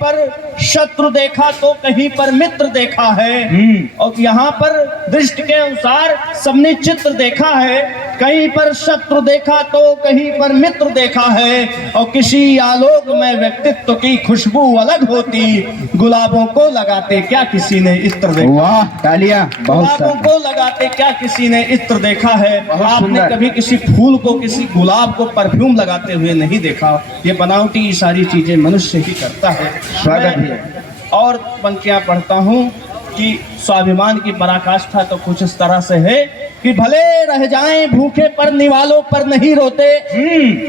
पर शत्रु देखा तो कहीं पर मित्र देखा है, और यहाँ पर दृष्टि के अनुसार सबने चित्र देखा है। कहीं पर शत्रु देखा तो कहीं पर मित्र देखा है, और किसी आलोक में व्यक्तित्व की खुशबू अलग होती, गुलाबों को लगाते क्या किसी ने इत्र देखा। वाह, तालियां। गुलाबों को लगाते क्या किसी ने इत्र देखा है। आपने कभी किसी फूल को, किसी गुलाब को परफ्यूम लगाते हुए नहीं देखा। ये बनावटी ये सारी चीजें मनुष्य ही करता है। स्वागत है। और पंक्तियां पढ़ता हूँ कि स्वाभिमान की पराकाष्ठा तो कुछ इस तरह से है कि भले रह जाएं भूखे पर निवालों पर नहीं रोते,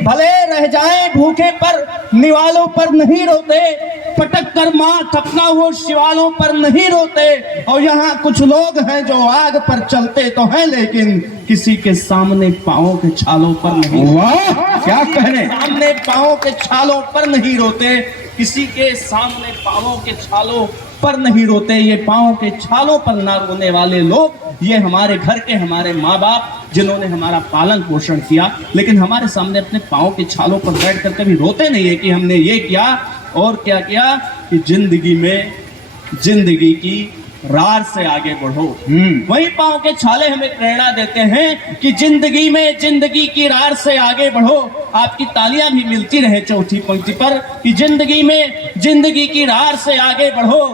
भले रह जाएं भूखे पर निवालों पर नहीं रोते, पटक कर माँ थपना वो शिवालों पर नहीं रोते। और यहाँ कुछ लोग हैं जो आग पर चलते तो हैं लेकिन किसी के सामने पाँवों के छालों पर नहीं। वाह, क्या कहने। सामने पाँवों के छालों पर नहीं रोते, किसी के सामने पाँवों के छालों पर नहीं रोते। ये पाँवों के छालों पर ना रोने वाले लोग, ये हमारे घर के, हमारे माँ बाप जिन्होंने हमारा पालन पोषण किया, लेकिन हमारे सामने अपने पाँवों के छालों पर बैठ कर कभी रोते नहीं है कि हमने ये किया और क्या किया। कि जिंदगी में जिंदगी की रार से आगे बढ़ो। वही पाँव के छाले हमें प्रेरणा देते हैं कि जिंदगी में जिंदगी की रार से आगे बढ़ो। आपकी तालियां भी मिलती रहे चौथी पंक्ति पर कि जिंदगी में जिंदगी की रार से आगे बढ़ो।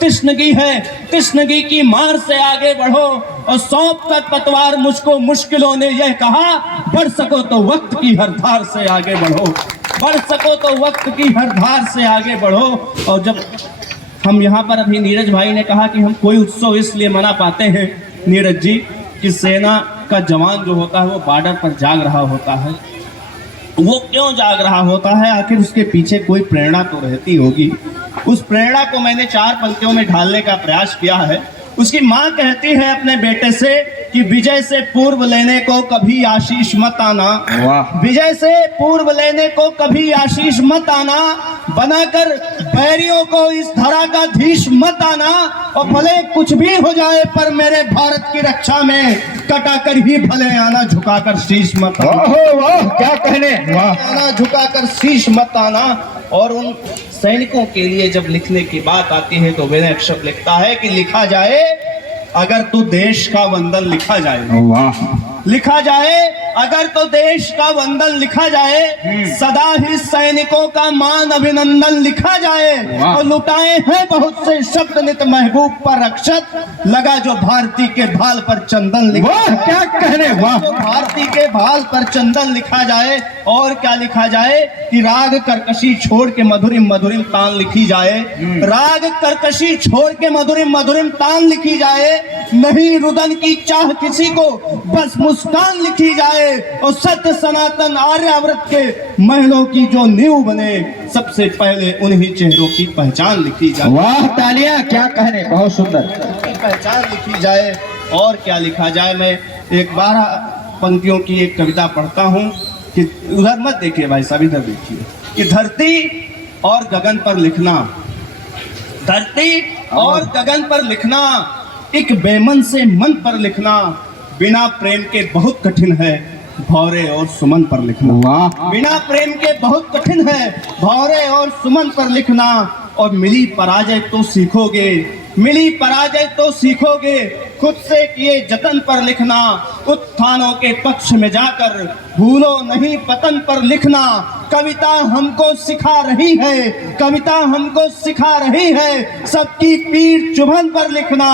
तिश्नगी है, तिश्नगी की मार से आगे बढ़ो। और सौंप कर पतवार मुझको मुश्किलों ने यह कहा, बढ़ सको तो वक्त की हर धार से आगे बढ़ो, बढ़ सको तो वक्त की हर धार से आगे बढ़ो। और जब हम यहाँ पर अभी नीरज भाई ने कहा कि हम कोई उत्सव इसलिए मना पाते हैं नीरज जी कि सेना का जवान जो होता है वो बॉर्डर पर जाग रहा होता है। वो क्यों जाग रहा होता है, आखिर उसके पीछे कोई प्रेरणा तो रहती होगी। उस प्रेरणा को मैंने 4 पंक्तियों में ढालने का प्रयास किया है। उसकी माँ कहती है अपने बेटे से कि विजय से पूर्व लेने को कभी आशीष मत आना, विजय से पूर्व लेने को कभी आशीष मत आना, बनाकर बैरियों को इस धरा का धीश मत आना। और भले कुछ भी हो जाए पर मेरे भारत की रक्षा में कटाकर ही भले आना, झुकाकर शीश मत आना। वाह, क्या कहने। आना झुकाकर शीश मत आना। और उन सैनिकों के लिए जब लिखने की बात आती है तो विनय अक्षर लिखता है कि लिखा जाए अगर तो देश का वंदन लिखा जाए, लिखा जाए अगर तो देश का वंदन लिखा जाए, सदा ही सैनिकों का मान अभिनंदन लिखा जाए। और लुटाए हैं बहुत से शब्द नित महबूब पर अक्षत, लगा जो भारती के भाल पर चंदन लिखा। क्या कहने। वाह, भारती के भाल पर चंदन लिखा जाए। और क्या लिखा जाए कि राग करकशी छोड़ के मधुरिम मधुरिम तान लिखी जाए, राग करकशी छोड़ के मधुरिम मधुरिम तान लिखी जाए। नहीं रुदन की चाह किसी को, बस मुस्कान लिखी जाए। और सत्य सनातन आर्याव्रत के महलों की जो नींव बने, सबसे पहले उन्हीं चेहरों की पहचान लिखी जाए। वाह, तालियां। क्या कहने, बहुत सुंदर। पहचान लिखी जाए। और क्या लिखा जाए। मैं एक 12 पंक्तियों की एक कविता पढ़ता हूँ कि उधर मत देखिए भाई साहब, इधर देखिए कि धरती और गगन पर लिखना, धरती और गगन पर लिखना, एक बेमन से मन पर लिखना, बिना प्रेम के बहुत कठिन है भौरे और सुमन पर लिखना। वाह, बिना प्रेम के बहुत कठिन है भौरे और सुमन पर लिखना। और मिली पराजय तो सीखोगे, मिली पराजय तो सीखोगे, खुद से किए जतन पर लिखना। उत्थानों के पक्ष में जाकर भूलो नहीं पतन पर लिखना। कविता हमको सिखा रही है, कविता हमको सिखा रही है, सबकी पीठ चुभन पर लिखना,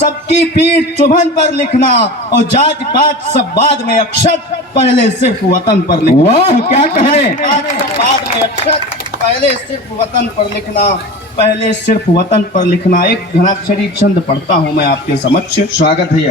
सबकी पीठ चुभन पर लिखना। और जात पात सब बाद में अक्षत, पहले सिर्फ वतन पर लिखना। वाह, क्या कहने। बाद में अक्षत, पहले सिर्फ वतन पर लिखना, पहले सिर्फ वतन पर लिखना। एक घनाक्षरी छंद पढ़ता हूं मैं आपके समक्ष। स्वागत है।